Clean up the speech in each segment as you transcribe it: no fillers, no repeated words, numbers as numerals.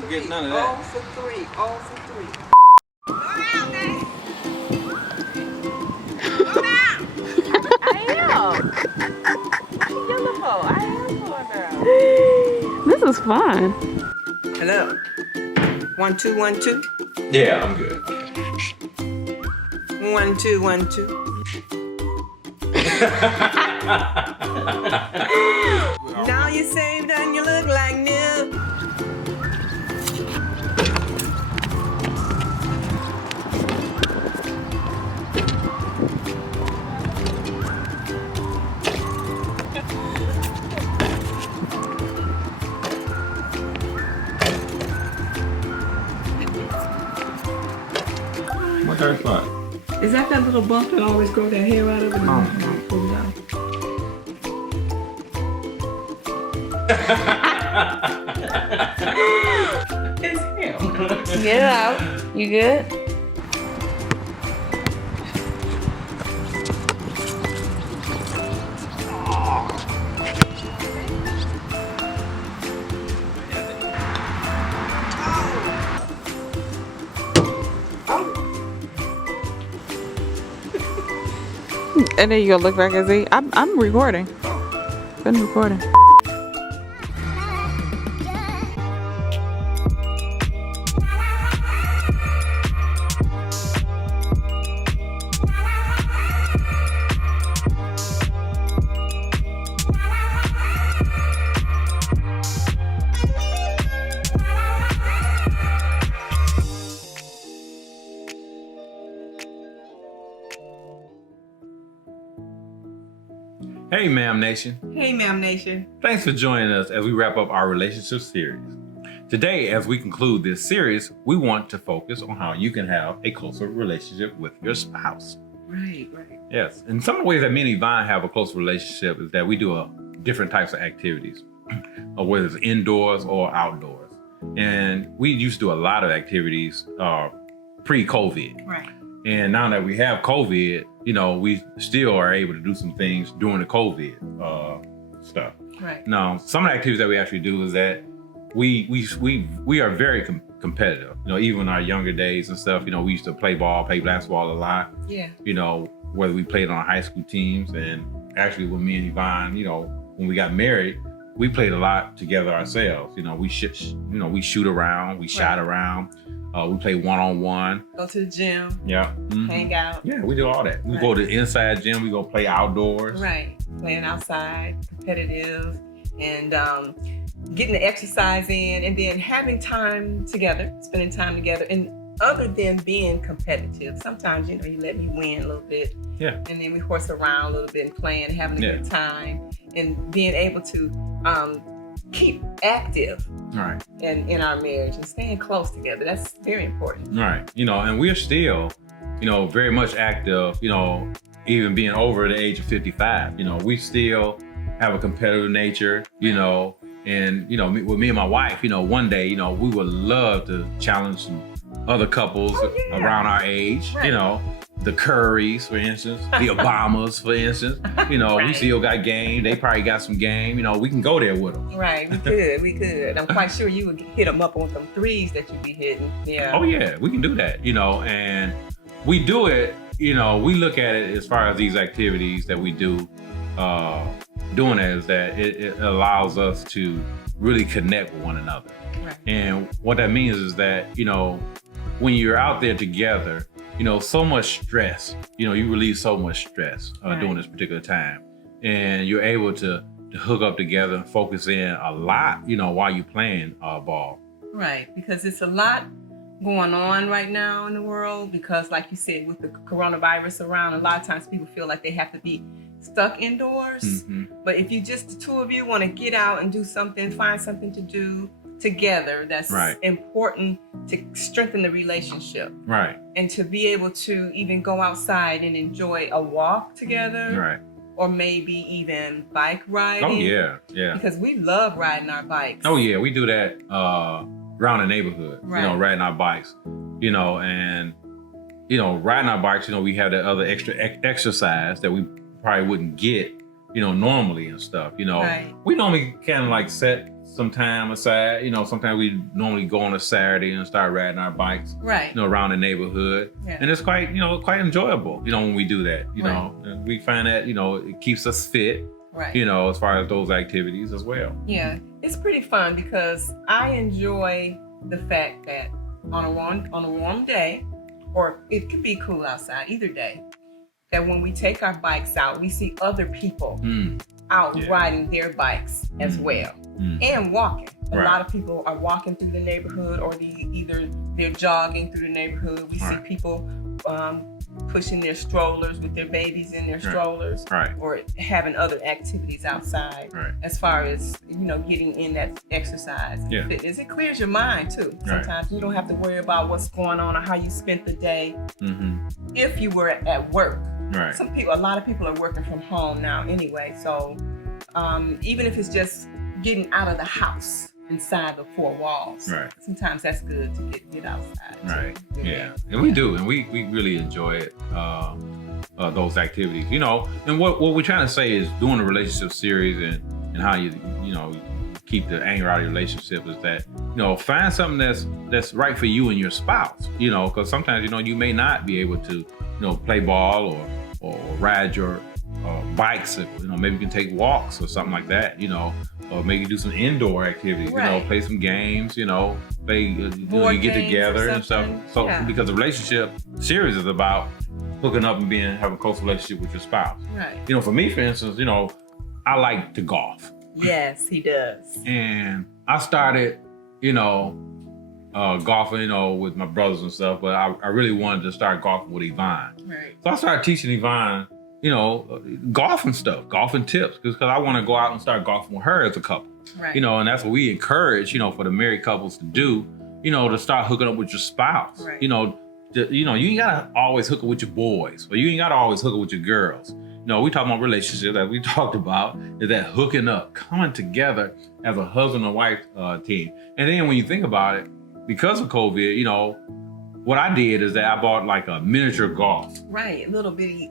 don't forget none of that. All for three. All for three. Go down, Daddy. Go down. I am. What you yelling for? I am for girl. This is fun. Hello. 1 2 1 2. Yeah, I'm good. 1 2 1 2. Now you saved and you look like new. What's that spot? Is that little bump that always grow that hair out of it? Oh. Pull it out. It's him. Get it out. You good? And then you gonna look back and see. I'm recording. Been recording. Hey, MMAAM Nation. Hey, MMAAM Nation. Thanks for joining us as we wrap up our relationship series. Today, as we conclude this series, we want to focus on how you can have a closer relationship with your spouse. Right, right. Yes, and some of the ways that me and Yvonne have a close relationship is that we do different types of activities, whether it's indoors or outdoors. And we used to do a lot of activities pre-COVID. Right. And now that we have COVID, you know, we still are able to do some things during the COVID stuff. Right. Now, some of the activities that we actually do is that we are very competitive. You know, even in our younger days and stuff, you know, we used to play ball, play basketball a lot. Yeah. You know, whether we played on high school teams, and actually with me and Yvonne, you know, when we got married, we played a lot together ourselves. You know, we shoot around, we shot around. We play one-on-one. Go to the gym. Yeah. Mm-hmm. Hang out. Yeah, we do all that. We go to the inside gym. We go play outdoors. Right. Playing outside, competitive, and getting the exercise in, and then having time together, spending time together. And other than being competitive, sometimes, you know, you let me win a little bit. Yeah. And then we horse around a little bit and playing, having a good time, and being able to keep active. Right. in our marriage and staying close together. That's very important. Right. You know, and we're still, you know, very much active, you know, even being over the age of 55. You know, we still have a competitive nature, you know, and, you know, with me and my wife, you know, one day, you know, we would love to challenge some other couples around our age, you know, the Currys, for instance, the Obamas, for instance. You know, we still got game. They probably got some game. You know, we can go there with them. Right, we could. I'm quite sure you would hit them up on some threes that you'd be hitting. Yeah. Oh, yeah, we can do that, you know, and we do it, you know, we look at it as far as these activities that we do, doing that is that it allows us to really connect with one another. Right. And what that means is that, you know, when you're out there together, you know, so much stress, you know, you relieve so much stress during this particular time. And you're able to hook up together and focus in a lot, you know, while you're playing ball. Right, because it's a lot going on right now in the world, because like you said, with the coronavirus around, a lot of times people feel like they have to be stuck indoors. Mm-hmm. But if you just, the two of you want to get out and do something, find something to do together, that's important to strengthen the relationship. Right. And to be able to even go outside and enjoy a walk together. Right. Or maybe even bike riding. Oh, yeah, yeah. Because we love riding our bikes. Oh, yeah, we do that around the neighborhood, you know, riding our bikes, you know, and, you know, riding our bikes, you know, we have that other extra exercise that we probably wouldn't get normally and stuff. Right. We normally kind of like set some time aside. Sometimes we normally go on a Saturday and start riding our bikes, Right. around the neighborhood. Yeah. And it's quite, quite enjoyable, when we do that, Right. And we find that, it keeps us fit, Right. as far as those activities as well. Yeah, it's pretty fun because I enjoy the fact that on a warm day, or it could be cool outside, either day, that when we take our bikes out, we see other people out Yeah. riding their bikes as well, and walking. A Right. lot of people are walking through the neighborhood, or either they're jogging through the neighborhood. We see Right. people pushing their strollers with their babies in their strollers, Right. or having other activities outside. Right. As far as getting in that exercise and Yeah. fitness, it clears your mind too. Right. Sometimes you don't have to worry about what's going on or how you spent the day. If you were at work, Right. a lot of people are working from home now anyway. So even if it's just getting out of the house inside the four walls, Right. sometimes that's good to get outside. too. Right. Yeah. And we do, and we really enjoy it. Those activities, and what we're trying to say is doing a relationship series and how you keep the anger out of your relationship is that find something that's right for you and your spouse, because sometimes you may not be able to play ball or ride your bikes. Maybe you can take walks or something like that, or maybe do some indoor activities, Right. play some games, play, Board you get games together or and stuff. something. So Yeah. because the relationship series is about hooking up and having a close relationship with your spouse. Right. For me, for instance, I like to golf, Yes, he does. and I started, golfing, with my brothers and stuff. But I really wanted to start golfing with Yvonne. Right. So I started teaching Yvonne, golfing stuff, golfing tips, because I want to go out and start golfing with her as a couple. Right. And that's what we encourage, for the married couples to do, to start hooking up with your spouse. Right. You ain't gotta always hook up with your boys, or you ain't gotta always hook up with your girls. We talking about relationships that we talked about, is that hooking up, coming together as a husband and wife team. And then when you think about it, because of COVID, what I did is that I bought like a miniature golf. Right, a little bitty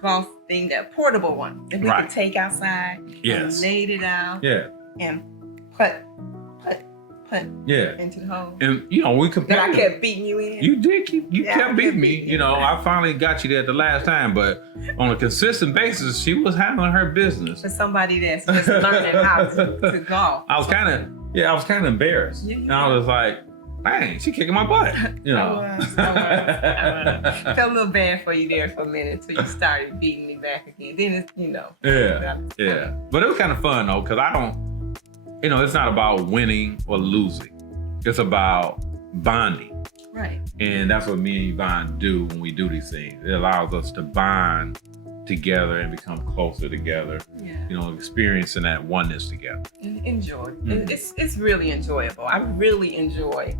golf thing, that portable one that we Right. can take outside. Yes. And laid it out Yeah. and put Yeah. into the hole. And we That I compared. kept beating you in. You did keep, Yeah, I kept beating kept me. beating you. I finally got you there the last time, but on a consistent basis, she was handling her business. For somebody that's just learning how to golf. I was kind of embarrassed. Yeah, you And I was like, dang, she kicking my butt. I was. Felt a little bad for you there for a minute until you started beating me back again. Then it's, Yeah. But it was kind of fun though, because I don't, it's not about winning or losing. It's about bonding. Right. And that's what me and Yvonne do when we do these things. It allows us to bond together and become closer together, Yeah. experiencing that oneness together. Enjoy. Mhm. It's really enjoyable. I really enjoy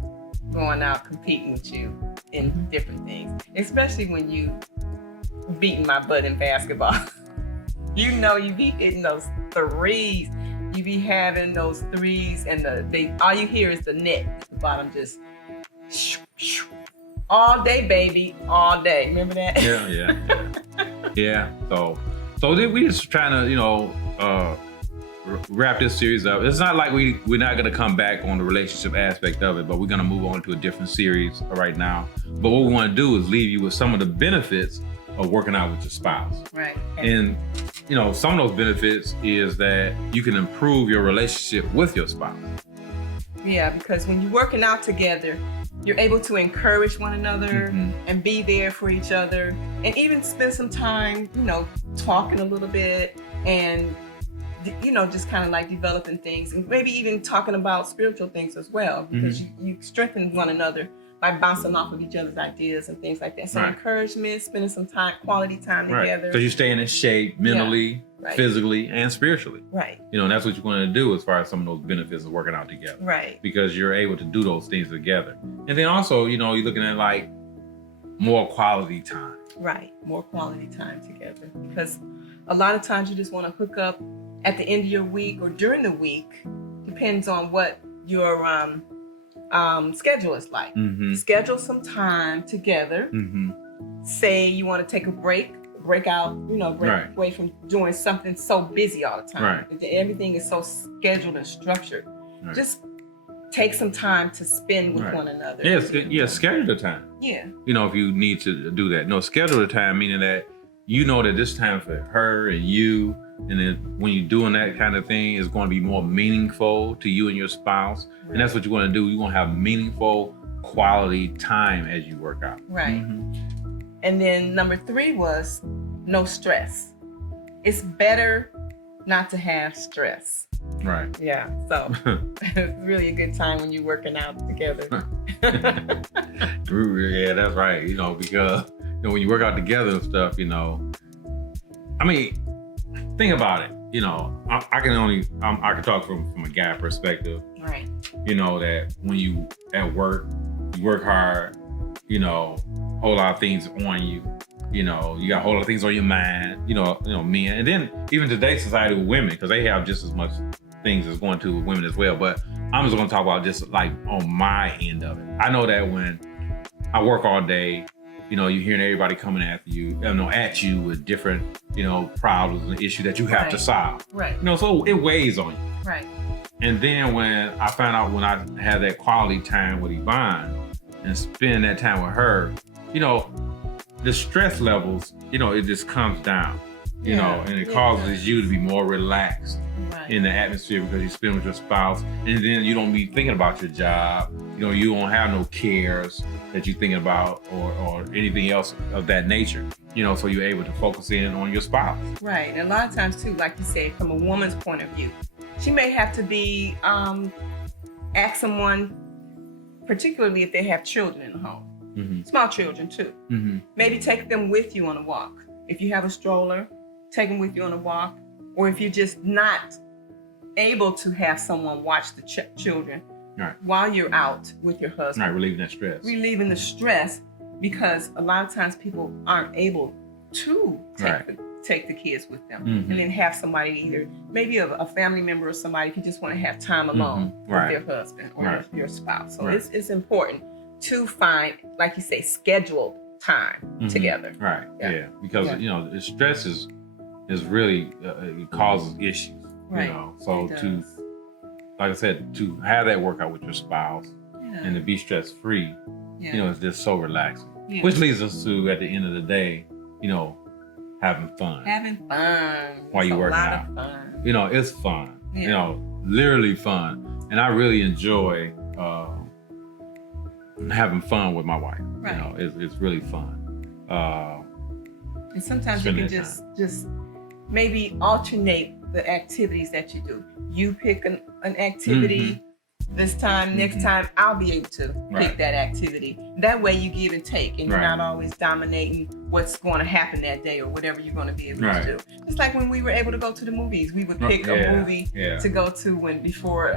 going out competing with you in different things, especially when you beating my butt in basketball. You be hitting those threes. You be having those threes, and all you hear is the net at the bottom, just shoo, shoo. All day, baby, all day. Remember that? Yeah. So then we just trying to, wrap this series up. It's not like we're not gonna come back on the relationship aspect of it, but we're gonna move on to a different series right now. But what we want to do is leave you with some of the benefits of working out with your spouse. Right. And some of those benefits is that you can improve your relationship with your spouse. Yeah, because when you're working out together, you're able to encourage one another and be there for each other, and even spend some time, talking a little bit, and just kind of like developing things, and maybe even talking about spiritual things as well, because you strengthen one another by bouncing off of each other's ideas and things like that. So Right. encouragement, spending some quality time Right. together. Because you're staying in shape mentally, Right. physically, and spiritually. Right. And that's what you want to do as far as some of those benefits of working out together. Right. Because you're able to do those things together. And then also, you're looking at like more quality time. Right. More quality time together. Because a lot of times you just want to hook up at the end of your week or during the week. Depends on what your schedule is like. Schedule some time together. Say you want to take a break break out, break Right. away from doing something so busy all the time. Right. Everything is so scheduled and structured. Right. Just take some time to spend with Right. one another. Yeah, schedule the time. Yeah. If you need to do that. No, schedule the time, meaning that that this time for her and you, and then when you're doing that kind of thing, it's going to be more meaningful to you and your spouse. Right. And that's what you want to do. You want to have meaningful, quality time as you work out. Right. And then number 3 was no stress. It's better not to have stress. Right. Yeah. So it's really a good time when you're working out together. Yeah, that's right. Because when you work out together and stuff, I mean, think about it. I can talk from a guy perspective. Right. That when you at work, you work hard, whole lot of things on you. You got a whole lot of things on your mind, men. And then even today's society with women, because they have just as much things as going to with women as well. But I'm just going to talk about just like on my end of it. I know that when I work all day, you're hearing everybody coming after you, at you with different, problems and issues that you have to solve. Right. So it weighs on you. Right. And then when I found out when I had that quality time with Yvonne and spend that time with her, the stress levels, it just comes down, and it causes you to be more relaxed in the atmosphere because you spend with your spouse, and then you don't be thinking about your job. You don't have no cares that you're thinking about or anything else of that nature. So you're able to focus in on your spouse. Right. And a lot of times too, like you said, from a woman's point of view, she may have to be ask someone, particularly if they have children in the home. Small children too. Maybe take them with you on a walk. If you have a stroller, take them with you on a walk. Or if you're just not able to have someone watch the children while you're out with your husband. Right, relieving that stress. Relieving the stress, because a lot of times people aren't able to take the kids with them. And then have somebody, either maybe a family member or somebody, if you just want to have time alone with their husband or your spouse. So it's important to find, like you say, scheduled time together. Right. Yeah. Because the stress is really it causes issues. Right. So to, like I said, to have that workout with your spouse and to be stress free, it's just so relaxing. Yeah. Which leads us to, at the end of the day, having fun. Having fun. While you're working out. Of fun. It's fun. Literally fun. And I really enjoy having fun with my wife. Right. It's really fun. And sometimes you can just maybe alternate the activities that you do. You pick an activity this time, next time I'll be able to pick that activity. That way you give and take, and you're not always dominating what's going to happen that day or whatever you're going to be able to do. Just like when we were able to go to the movies, we would pick a movie to go to before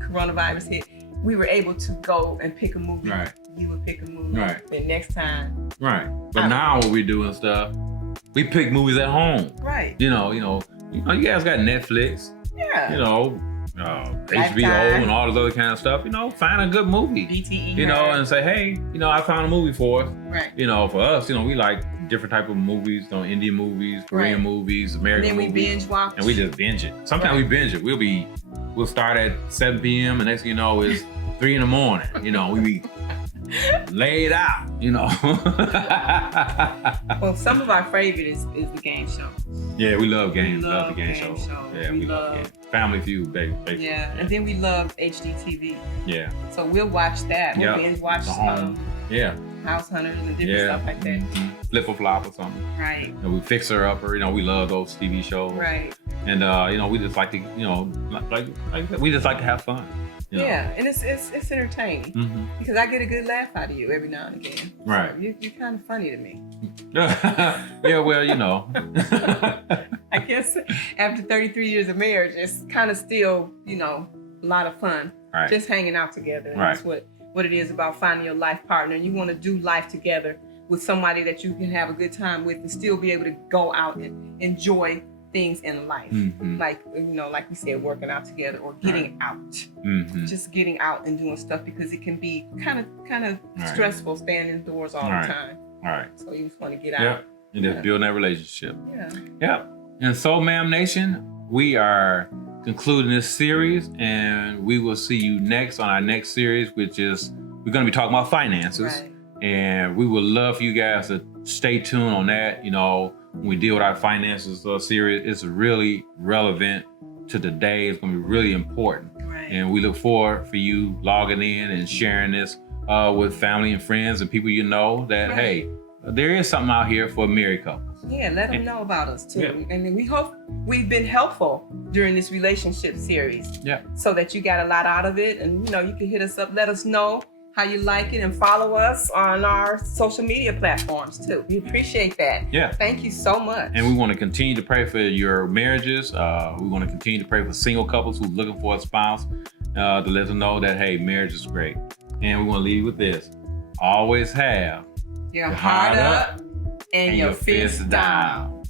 coronavirus hit. We were able to go and pick a movie. Right. You would pick a movie. Right. Then next time. Right. But now what we do and stuff, we pick movies at home. Right. You guys got Netflix. Yeah. HBO and all this other kind of stuff. Find a good movie. BTE. And say, hey, I found a movie for us. Right. For us, we like different type of movies, Indian movies, Korean movies, American movies. And then we binge watch. And we just binge it. Sometimes we binge it. We'll start at 7 p.m. and next thing you know is 3 a.m. We be laid out, Well, some of our favorite is the game show. Yeah, we love games. We love the game show. Yeah, we love games. Family Feud, baby. Yeah, and then we love HDTV. Yeah. So we'll watch that. We'll binge watch House Hunters and different stuff like that. Flip or Flop or something. Right. And we Fix Her Upper. We love those TV shows. Right. And we just like to, like we just like to have fun. Yeah, and it's entertaining because I get a good laugh out of you every now and again. Right. So you're kind of funny to me. Yeah, well, I guess after 33 years of marriage, it's kind of still, a lot of fun. Right. Just hanging out together. And that's what it is about, finding your life partner. And you want to do life together with somebody that you can have a good time with and still be able to go out and enjoy things in life, like like we said, working out together or getting out, just getting out and doing stuff, because it can be kind of stressful staying indoors all the time. All right. So you just want to get out and just building that relationship. Yeah. Yep. And so, MMAAM Nation, we are concluding this series, and we will see you next on our next series, which is we're going to be talking about finances. Right. And we would love for you guys to stay tuned on that. You know, when we deal with our finances series, it's really relevant to today. It's going to be really important. Right. And we look forward for you logging in and sharing this with family and friends and people you know that, Right. hey, there is something out here for married couples. Yeah, let them know about us too. Yeah. And we hope we've been helpful during this relationship series. Yeah. So that you got a lot out of it. And, you know, you can hit us up, let us know how you like it, and follow us on our social media platforms too. We appreciate that. Yeah. Thank you so much. And we want to continue to pray for your marriages. We want to continue to pray for single couples who's looking for a spouse to let them know that, hey, marriage is great. And we want to leave you with this. Always have your heart up and your fist down.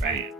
Bam.